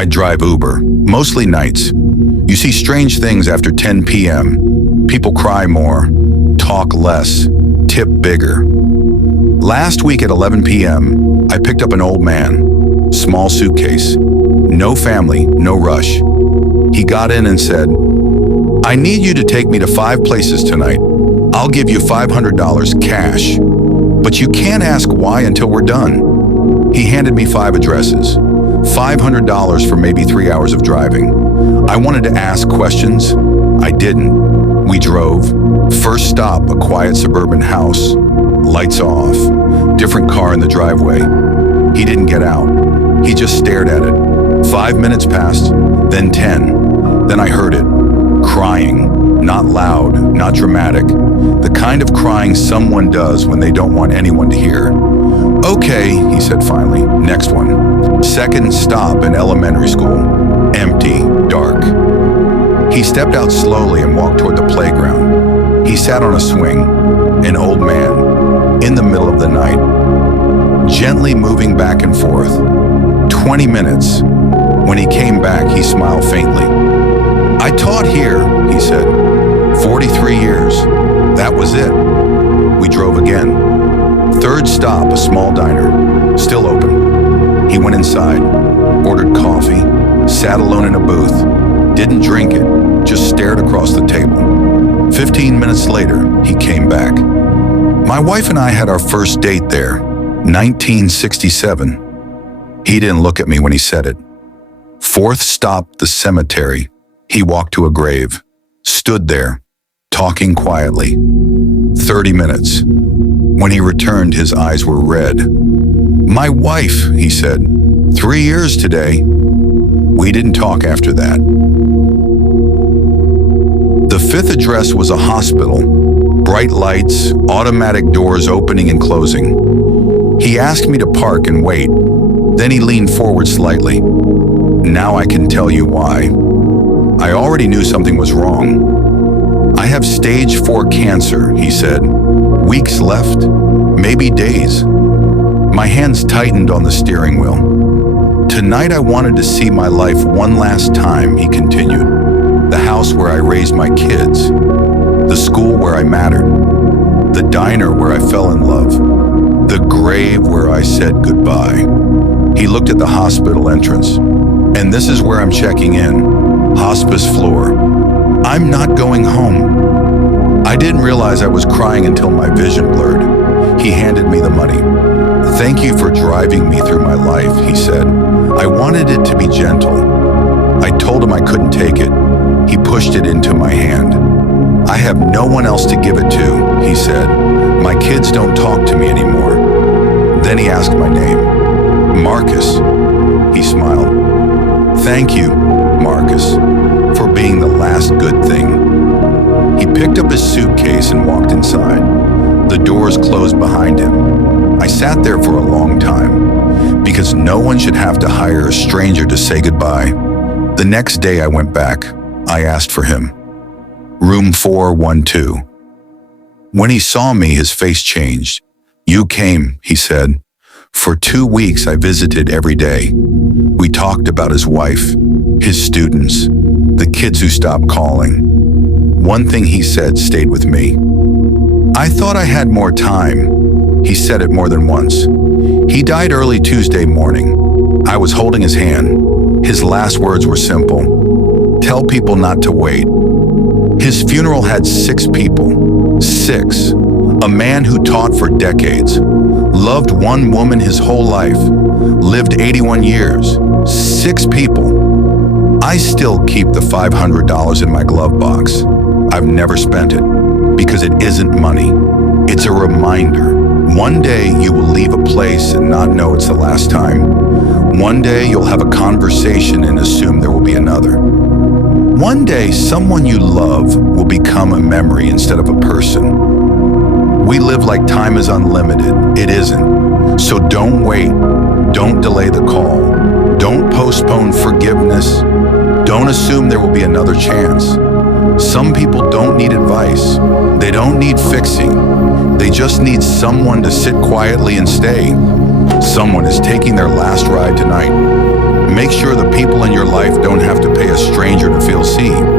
I drive Uber, mostly nights. You see strange things after 10 p.m. People cry more, talk less, tip bigger. Last week at 11 p.m., I picked up an old man, small suitcase. No family, no rush. He got in and said, "I need you to take me to 5 places tonight. I'll give you $500 cash, but you can't ask why until we're done." He handed me 5 addresses, $500 for maybe 3 hours of driving. I wanted to ask questions. I didn't. We drove. First stop, a quiet suburban house. Lights off. Different car in the driveway. He didn't get out. He just stared at it. 5 minutes passed, then 10. Then I heard it. Crying. Not loud, not dramatic. The kind of crying someone does when they don't want anyone to hear. "Okay," he said finally. "Next one." Second stop in elementary school. Empty, dark. He stepped out slowly and walked toward the playground. He sat on a swing, an old man, in the middle of the night, gently moving back and forth. 20 minutes. When he came back, he smiled faintly. "I taught here," he said. 43 years. That was it. We drove again. Third stop, a small diner, still open. He went inside, ordered coffee, sat alone in a booth, didn't drink it, just stared across the table. 15 minutes later, he came back. My wife and I had our first date there, 1967. He didn't look at me when he said it. Fourth stop, the cemetery. He walked to a grave, stood there, talking quietly. 30 minutes. When he returned, his eyes were red. "My wife," he said. 3 years today." We didn't talk after that. The 5th address was a hospital. Bright lights, automatic doors opening and closing. He asked me to park and wait. Then he leaned forward slightly. "Now I can tell you why. I already knew something was wrong. I have stage 4 cancer," he said. "Weeks left, maybe days." My hands tightened on the steering wheel. "Tonight I wanted to see my life one last time," he continued. "The house where I raised my kids, the school where I mattered, the diner where I fell in love, the grave where I said goodbye." He looked at the hospital entrance. "And this is where I'm checking in. Hospice floor. I'm not going home." I didn't realize I was crying until my vision blurred. He handed me the money. "Thank you for driving me through my life," he said. "I wanted it to be gentle." I told him I couldn't take it. He pushed it into my hand. "I have no one else to give it to," he said. "My kids don't talk to me anymore." Then he asked my name. "Marcus." He smiled. "Thank you, Marcus, for being the last good thing." He picked up his suitcase and walked inside. The doors closed behind him. I sat there for a long time, because no one should have to hire a stranger to say goodbye. The next day I went back. I asked for him. "Room 412. When he saw me, his face changed. "You came," he said. "For 2 weeks I visited every day. We talked about his wife, his students, the kids who stopped calling. One thing he said stayed with me. I thought I had more time." He said it more than once. He died early Tuesday morning. I was holding his hand. His last words were simple. "Tell people not to wait." His funeral had 6 people. 6. A man who taught for decades, loved one woman his whole life, lived 81 years. 6 people. I still keep the $500 in my glove box. I've never spent it, because it isn't money. It's a reminder. One day you will leave a place and not know it's the last time. One day you'll have a conversation and assume there will be another. One day someone you love will become a memory instead of a person. We live like time is unlimited. It isn't. So don't wait. Don't delay the call. Don't postpone forgiveness. Don't assume there will be another chance. Some people don't need advice. They don't need fixing. They just need someone to sit quietly and stay. Someone is taking their last ride tonight. Make sure the people in your life don't have to pay a stranger to feel seen.